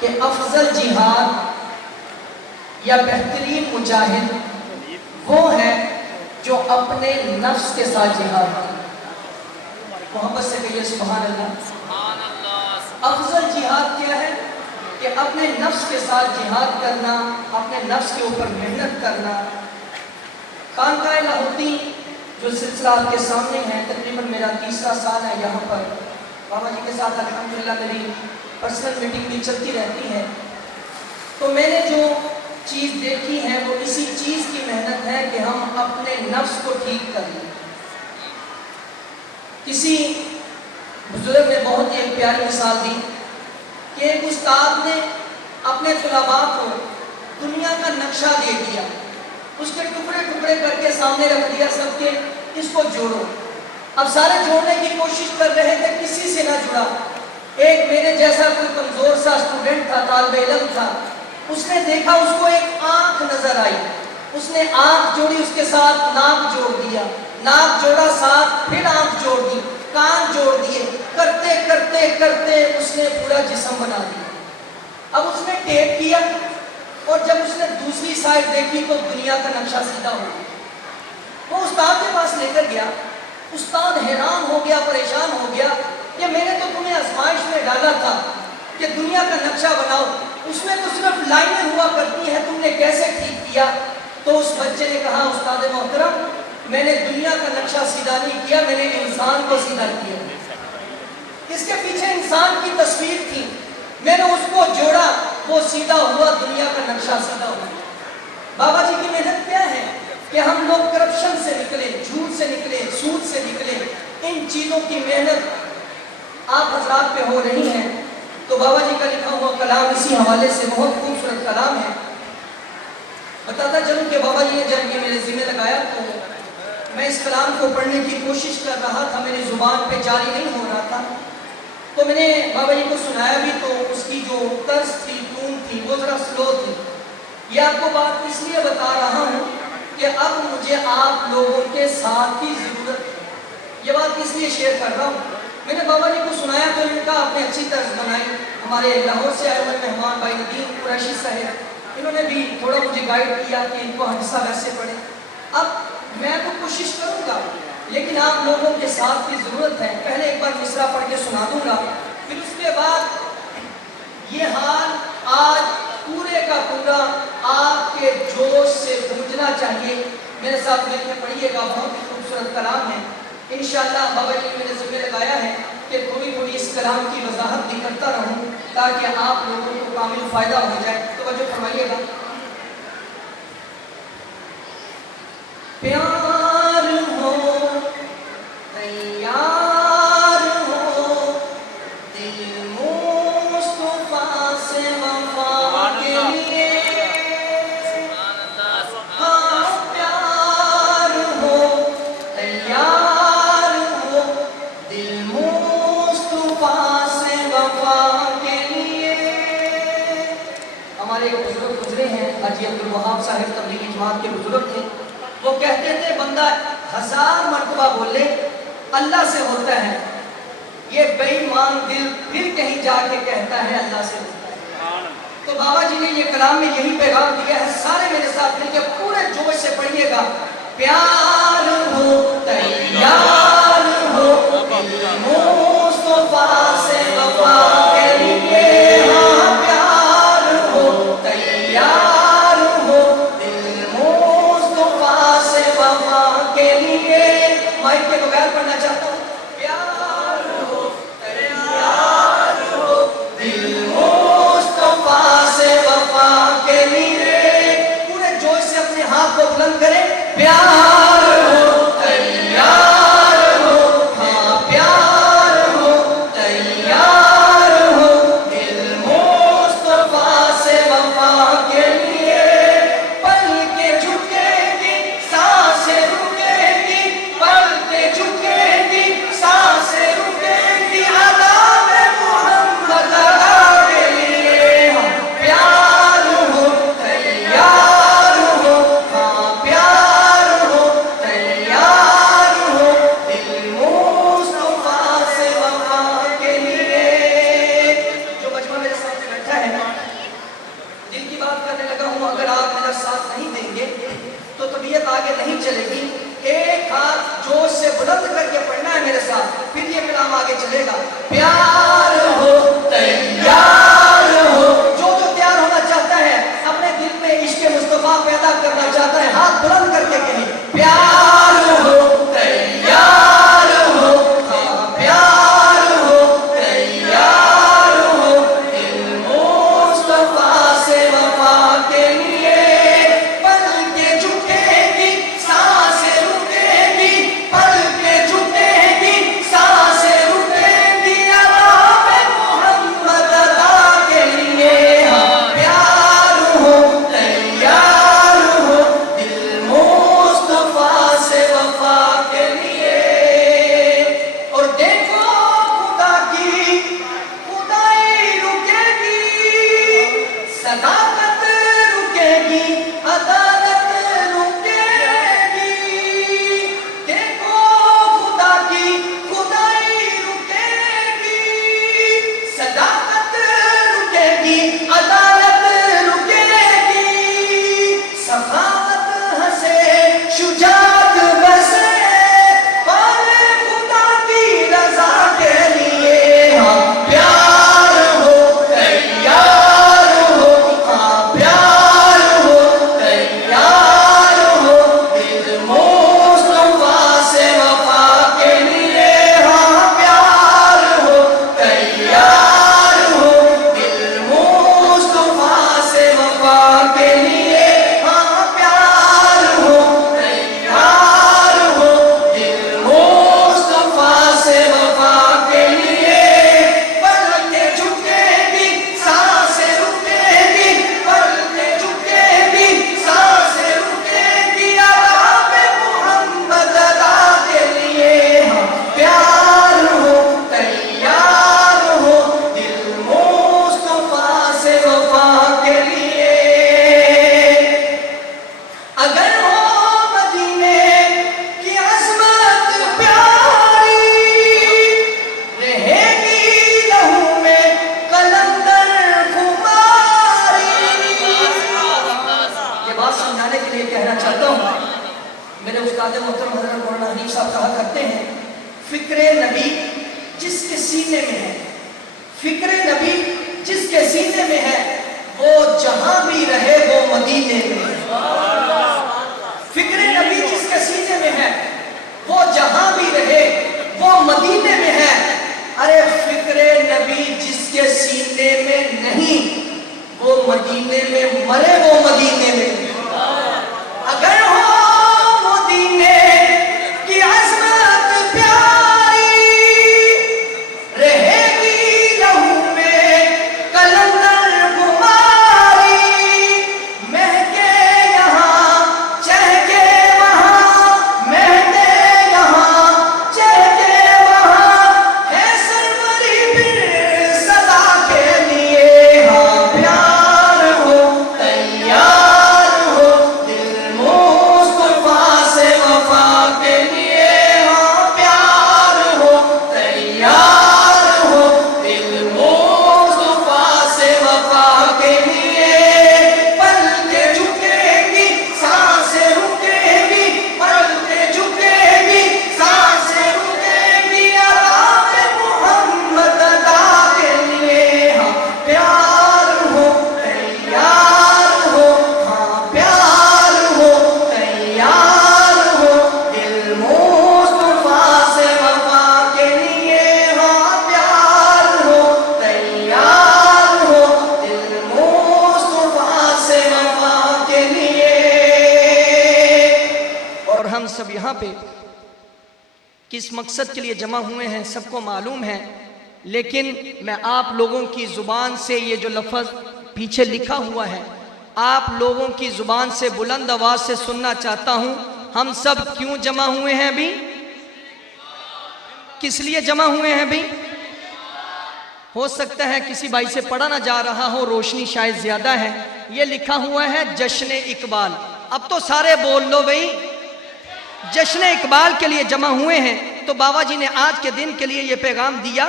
کہ افضل جہاد یا بہترین مجاہد وہ ہے جو اپنے نفس کے ساتھ جہاد کرے۔ محبت سے کہیے سبحان اللہ۔ افضل جہاد کیا ہے؟ کہ اپنے نفس کے ساتھ جہاد کرنا، اپنے نفس کے اوپر محنت کرنا۔ خانقاہ لاہوتی جو سلسلہ آپ کے سامنے ہے، تقریباً میرا تیسرا سال ہے یہاں پر، بابا جی کے ساتھ الحمدللہ میری پرسنل میٹنگ بھی چلتی رہتی ہے۔ تو میں نے جو چیز دیکھی ہے وہ اسی چیز کی محنت ہے کہ ہم اپنے نفس کو ٹھیک کر لیں۔ کسی بزرگ نے بہت ہی ایک پیاری مثال دی کہ ایک استاد نے اپنے طلباء کو دنیا کا نقشہ دے دیا، اس کے ٹکڑے ٹکڑے کر کے سامنے رکھ دیا سب کے، اس کو جوڑو۔ اب سارے جوڑنے کی کوشش کر رہے تھے، کسی سے نہ جڑا۔ ایک میرے جیسا کوئی کمزور سا اسٹوڈنٹ تھا، طالب علم تھا، اس نے دیکھا اس کو ایک آنکھ نظر آئی، اس نے آنکھ جوڑی، اس کے ساتھ ناک جوڑ دیا، ناک جوڑا ساتھ، پھر آنکھ جوڑ دی، کان جوڑ دیے، کرتے کرتے کرتے اس نے پورا جسم بنا دیا۔ اب اس نے ٹیپ کیا اور جب اس نے دوسری سائڈ دیکھی تو دنیا کا نقشہ سیدھا ہو گیا۔ وہ استاد کے پاس لے کر گیا، استاد حیران ہو گیا، پریشان ہو گیا کہ میں نے تو تمہیں آزمائش میں ڈالا تھا کہ دنیا کا نقشہ بناؤ، اس میں تو صرف لائنیں ہوا کرتی ہیں، تم نے کیسے ٹھیک کیا؟ تو اس بچے نے کہا استاد محترم میں نے دنیا کا نقشہ سیدھا نہیں کیا، میں نے انسان کو سیدھا کیا۔ اس کے پیچھے انسان کی تصویر تھی، میں نے اس کو جوڑا، وہ سیدھا ہوا، دنیا کا نقشہ سیدھا ہوا۔ بابا جی کی محنت کیا ہے کہ ہم لوگ کرپشن سے نکلے، جھوٹ سے نکلے، سود سے نکلے، ان چیزوں کی محنت آپ حضرات پہ ہو رہی ہے۔ تو بابا جی کا لکھا ہوا کلام اسی حوالے سے بہت خوبصورت کلام ہے۔ بتاتا چلوں کہ بابا جی نے جب یہ میرے ذمہ لگایا تو میں اس کلام کو پڑھنے کی کوشش کر رہا تھا، میری زبان پہ جاری نہیں ہو رہا تھا، تو میں نے بابا جی کو سنایا بھی تو اس کی جو طرز تھی، ٹون تھی، وہ ذرا سلو تھی۔ یہ آپ کو بات اس لیے بتا رہا ہوں کہ اب مجھے آپ لوگوں کے ساتھ کی ضرورت ہے۔ یہ بات اس لیے شیئر کر رہا ہوں، میں نے بابا جی کو سنایا تو ان کا آپ نے اچھی طرز بنائی۔ ہمارے لاہور سے آئے ہوئے مہمان بھائی ندیم قریشی صاحب، انہوں نے بھی تھوڑا مجھے گائیڈ کیا کہ ان کو حدیثہ ویسے پڑھیں۔ اب میں تو کوشش کروں گا لیکن آپ لوگوں کے ساتھ کی ضرورت ہے۔ پہلے ایک بار مصرع پڑھ کے سنا دوں گا، پھر اس کے بعد یہ حال آج پورے کا پورا آپ کے جوش سے گونجنا چاہیے۔ میرے ساتھ مل کے پڑھیے گا، بہت ہی خوبصورت کلام ہے۔ انشاءاللہ بابا جی نے میرے ذمہ لگایا ہے کہ تھوڑی تھوڑی اس کلام کی وضاحت بھی کرتا رہوں تاکہ آپ لوگوں کو کامل فائدہ ہو جائے۔ توجہ فرمائیے گا۔ پیار ہو تیار ہو دل مصطفیٰ سے وفا کے لیے، ہاں پیار ہو تیار ہو دل مصطفیٰ سے وفا کے لیے۔ ہمارے بزرگ گزرے ہیں، حاجی عبدالوہاب صاحب تبلیغی جماعت کے بزرگ تھے، وہ کہتے تھے بندہ 1000 مرتبہ بولے اللہ سے ہوتا ہے، یہ بے ایمان دل پھر کہیں جا کے کہتا ہے اللہ سے ہوتا ہے۔ تو بابا جی نے یہ کلام میں یہی پیغام دیا ہے، سارے میرے ساتھ مل کے پورے جوش سے پڑھیے گا۔ پیار ہو تیار ہو دل مصطفیٰ سے وفا کے لیے، ہاں پیار ہو تیار ہو دل مصطفیٰ سے وفا کے لیے۔ مائک کے بغیر پڑھنا چاہتا ہوں۔ پیار ہو تیار ہو دل مصطفیٰ سے وفا کے لیے، پورے جوش سے اپنے ہاتھ کو بلند کریں۔ پیار ہو تیار فکر نبی جس کے سینے میں ہے، فکر نبی جس کے سینے میں ہے، وہ جہاں بھی رہے وہ مدینے میں ہے۔ فکر نبی جس کے سینے میں ہے، وہ جہاں بھی رہے وہ مدینے میں ہے۔ ارے فکر نبی جس کے سینے میں نہیں، وہ مدینے میں مرے وہ مدینے میں۔ اگر ہو مدینے کی عظمت پیاری، رہے گی لہو میں کلندر کماری، مہکے یہاں چہکے وہاں، مہکے یہاں چہکے وہاں، ہے سرمری پھر صدا کے لیے، ہاں پیار ہو تیار ہو دل مصطفیٰ سے وفا کے لیے، ہاں پیار ہو تیار ہو دل مصطفیٰ سے وفا کے لیے۔ پلکیں جھکیں گی سانسیں رکیں گی، پلکیں جھکیں گی سانسیں رکیں گی، عذاب محمد ادا کے لیے، ہاں پیار ہو تیار ہو، ہاں پیار ہو تیار ہو دل مصطفیٰ سے وفا کے لیے، ہاں پیار ہو تیار ہو دل مصطفیٰ سے وفا کے لیے۔ اور ہم سب یہاں پہ کس مقصد کے لیے جمع ہوئے ہیں سب کو معلوم ہے، لیکن میں آپ لوگوں کی زبان سے یہ جو لفظ پیچھے لکھا ہوا ہے، آپ لوگوں کی زبان سے بلند آواز سے سننا چاہتا ہوں۔ ہم سب کیوں جمع ہوئے ہیں بھی؟ کس لیے جمع ہوئے ہیں بھی؟ ہو سکتا ہے کسی بھائی سے پڑھا نہ جا رہا ہو، روشنی شاید زیادہ ہے۔ یہ لکھا ہوا ہے جشن اقبال۔ اب تو سارے بول لو بھئی، جشن اقبال کے لیے جمع ہوئے ہیں۔ تو بابا جی نے آج کے دن کے لیے یہ پیغام دیا،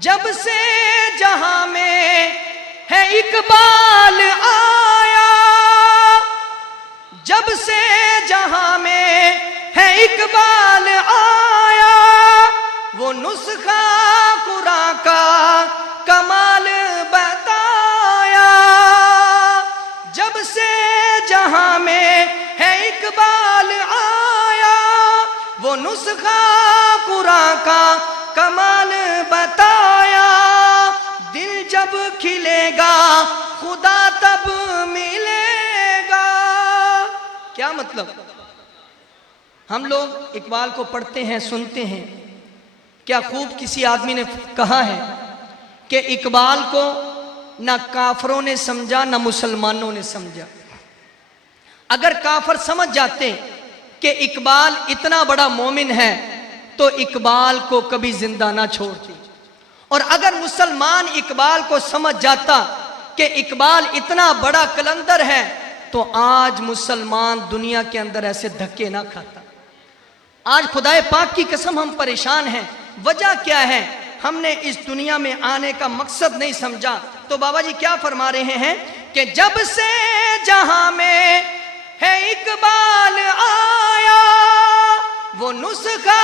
جب سے جہاں میں ہے اقبال آیا، جب سے جہاں میں ہے اقبال آیا، وہ نسخہ قرآن کا کمال بتایا، جب سے جہاں میں ہے اقبال آیا، وہ نسخہ قرآن کا کمال بتایا، دل جب کھلے گا خدا تب ملے گا۔ کیا مطلب؟ ہم لوگ اقبال کو پڑھتے ہیں، سنتے ہیں، کیا خوب کسی آدمی نے کہا ہے کہ اقبال کو نہ کافروں نے سمجھا نہ مسلمانوں نے سمجھا۔ اگر کافر سمجھ جاتے کہ اقبال اتنا بڑا مومن ہے تو اقبال کو کبھی زندہ نہ چھوڑتے، اور اگر مسلمان اقبال کو سمجھ جاتا کہ اقبال اتنا بڑا کلندر ہے تو آج مسلمان دنیا کے اندر ایسے دھکے نہ کھاتا۔ آج خدائے پاک کی قسم ہم پریشان ہیں۔ وجہ کیا ہے؟ ہم نے اس دنیا میں آنے کا مقصد نہیں سمجھا۔ تو بابا جی کیا فرما رہے ہیں کہ جب سے جہاں میں ہے اقبال آیا، وہ نسخہ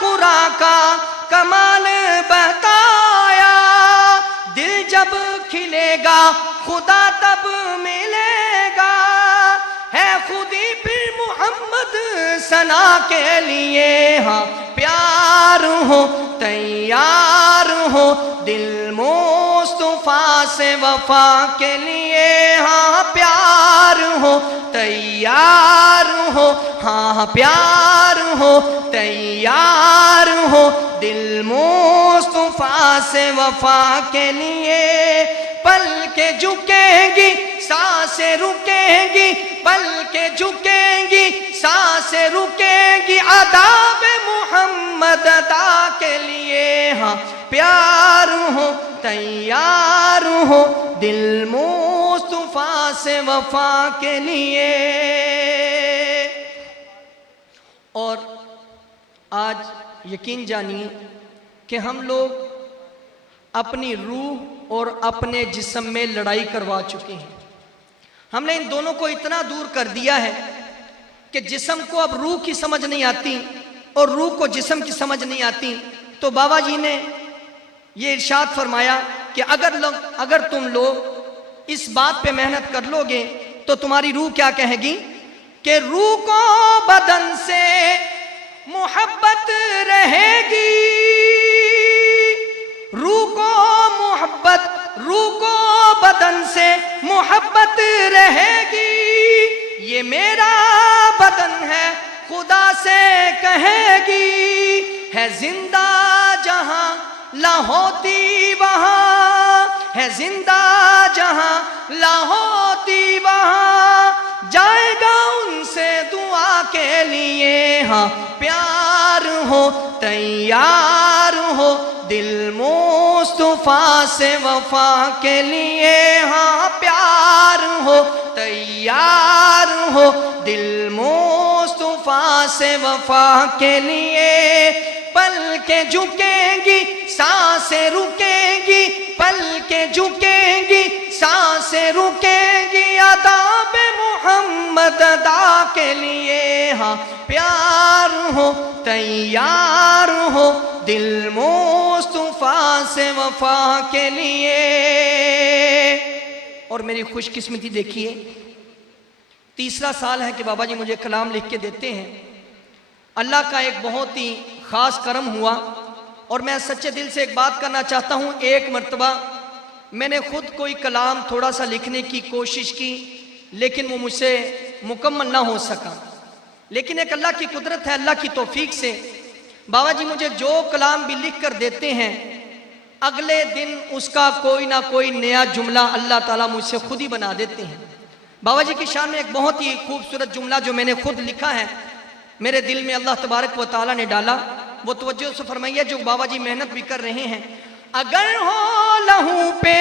قرآن کا کمال بتایا، دل جب کھلے گا خدا تب ملے گا، ہے خودی پھر محمد ثنا کے لیے، ہاں پیار ہو تیار ہو دل مصطفیٰ سے وفا کے لیے، ہاں پیار ہو تیار ہو، ہاں پیار ہو تیار ہو دل مصطفیٰ سے وفا کے لیے۔ پلکیں جھکیں گی سانسیں رکیں گی، پلکیں جھکیں گی سانسیں رکیں گی، آداب محمد ادا کے لیے، ہاں پیار ہو تیار ہو دل مصطفیٰ سے وفا کے لیے۔ اور آج یقین جانیے کہ ہم لوگ اپنی روح اور اپنے جسم میں لڑائی کروا چکے ہیں۔ ہم نے ان دونوں کو اتنا دور کر دیا ہے کہ جسم کو اب روح کی سمجھ نہیں آتی، اور روح کو جسم کی سمجھ نہیں آتی، تو بابا جی نے یہ ارشاد فرمایا کہ اگر تم لوگ اس بات پہ محنت کر لو گے تو تمہاری روح کیا کہے گی کہ روح کو بدن سے محبت رہے گی، روح کو بدن سے محبت رہے گی، یہ میرا بدن ہے خدا سے کہے گی، ہے زندہ جہاں لا ہوتی وہاں، ہے زندہ جہاں لا ہوتی وہاں، جائے گا ان سے دعا کے لیے، ہاں پیار ہو تیار ہو دل مصطفیٰ سے وفا کے لیے، ہاں پیار ہو تیار ہو دل مصطفیٰ سے وفا کے لیے، پل کے جھکیں گی سانسیں رکیں گی، پل کے جھکیں گی سانسیں رکیں گی، آداب محمد ادا کے لیے، ہاں پیار ہو تیار ہو دل مصطفیٰ سے وفا کے لیے۔ اور میری خوش قسمتی دیکھیے، تیسرا سال ہے کہ بابا جی مجھے کلام لکھ کے دیتے ہیں۔ اللہ کا ایک بہت ہی خاص کرم ہوا، اور میں سچے دل سے ایک بات کرنا چاہتا ہوں، ایک مرتبہ میں نے خود کوئی کلام تھوڑا سا لکھنے کی کوشش کی، لیکن وہ مجھ سے مکمل نہ ہو سکا، لیکن ایک اللہ کی قدرت ہے، اللہ کی توفیق سے بابا جی مجھے جو کلام بھی لکھ کر دیتے ہیں، اگلے دن اس کا کوئی نہ کوئی نیا جملہ اللہ تعالیٰ مجھ سے خود ہی بنا دیتے ہیں۔ بابا جی کی شان میں ایک بہت ہی خوبصورت جملہ جو میں نے خود لکھا ہے، میرے دل میں اللہ تبارک و تعالیٰ نے ڈالا، وہ توجہ سے فرمائیے، جو بابا جی محنت بھی کر رہے ہیں۔ اگر ہو لہو پہ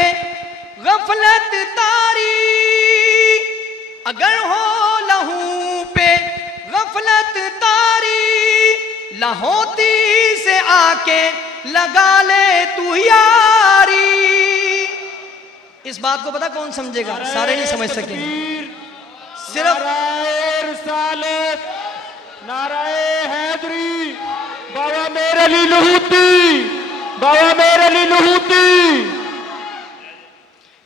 غفلت طاری، اگر ہو لہو پہ غفلت طاری، لاہوتی سے آ کے لگا لے تو یاری۔ اس بات کو پتا کون سمجھے گا؟ سارے نہیں سمجھ سکیں، صرف نعرہ رسالت، نعرہ حیدری، بابا میرے علی لہوتی، بابا میرے علی لہوتی۔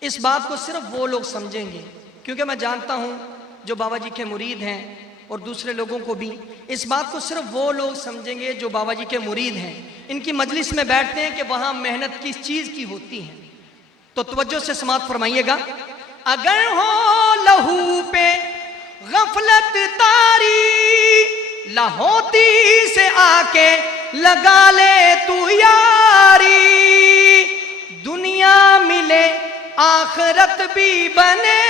اس بات کو صرف وہ لوگ سمجھیں گے، کیونکہ میں جانتا ہوں جو بابا جی کے مرید ہیں اور دوسرے لوگوں کو بھی، اس بات کو صرف وہ لوگ سمجھیں گے جو بابا جی کے مرید ہیں، ان کی مجلس میں بیٹھتے ہیں کہ وہاں محنت کس چیز کی ہوتی ہے۔ تو توجہ سے سماعت فرمائیے گا۔ اگر ہو لہو پہ غفلت طاری، لاہوتی سے آ کے لگا لے تو یاری، دنیا ملے آخرت بھی بنے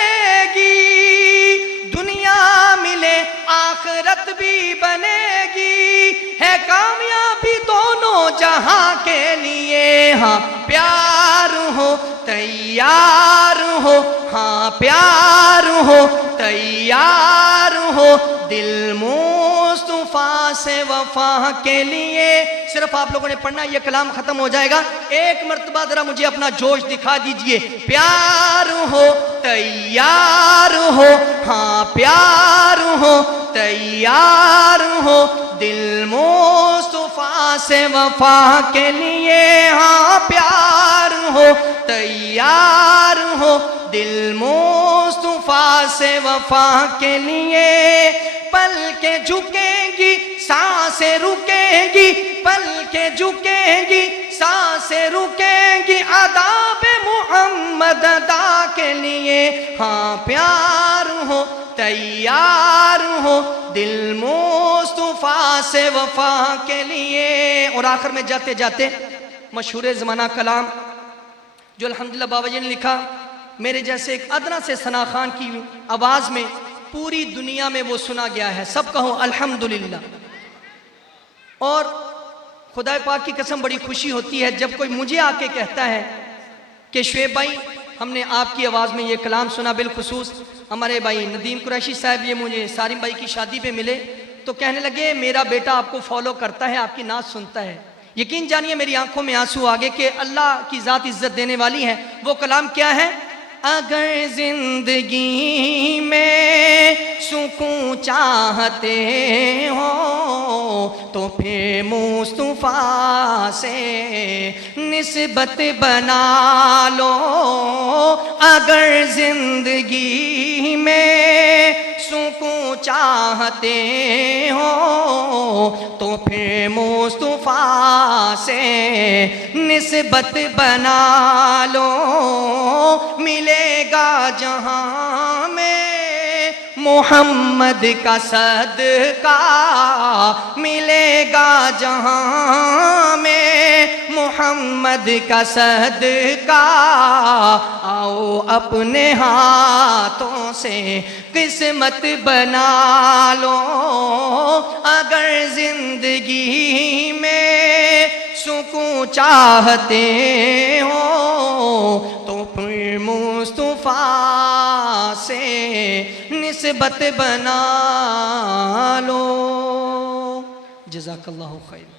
گی، دنیا ملے آخرت بھی بنے گی، ہے کامیابی دونوں جہاں کے لیے، ہاں پیار ہو تیار ہو، ہاں پیار ہو تیار ہو دل مصطفیٰ سے وفا کے لیے۔ صرف آپ لوگوں نے پڑھنا، یہ کلام ختم ہو جائے گا، ایک مرتبہ ذرا مجھے اپنا جوش دکھا دیجئے۔ پیار ہو تیار ہو، ہاں پیار ہو تیار ہو دل مصطفیٰ سے وفا کے لیے، ہاں پیار ہو تیار ہو دل مصطفیٰ سے وفا کے لیے، پل کے جھکیں گی سانسیں رکیں گی، پل کے جھکیں گی سانسیں رکیں گی، آداب محمد ادا کے لیے، ہاں پیار ہو تیار ہو دل مصطفیٰ سے وفا کے لیے۔ اور آخر میں جاتے جاتے مشہور زمانہ کلام جو الحمدللہ بابا جی نے لکھا، میرے جیسے ایک ادنا سے ثنا خان کی آواز میں پوری دنیا میں وہ سنا گیا ہے، سب کہو الحمدللہ۔ اور خدا پاک کی قسم بڑی خوشی ہوتی ہے جب کوئی مجھے آ کے کہتا ہے کہ شعیب بھائی ہم نے آپ کی آواز میں یہ کلام سنا، بالخصوص ہمارے بھائی ندیم قریشی صاحب، یہ مجھے سالم بھائی کی شادی پہ ملے تو کہنے لگے میرا بیٹا آپ کو فالو کرتا ہے، آپ کی نعت سنتا ہے۔ یقین جانیے میری آنکھوں میں آنسو آگے کہ اللہ کی ذات عزت دینے والی ہے۔ وہ کلام کیا ہے؟ اگر زندگی میں سکون چاہتے ہو تو پھر مصطفیٰ سے نسبت بنا لو. اگر زندگی میں سکون چاہتے ہو تو پھر مصطفیٰ سے نسبت بنا لو. ملے گا جہاں میں محمد کا صدقہ، ملے گا جہاں میں محمد کا صدقہ. آؤ اپنے ہاتھوں سے قسمت بنا لو. اگر زندگی میں سکون چاہتے ہو تو پھر مصطفیٰ سے نسبت بنا لو. جزاک اللہ خیر.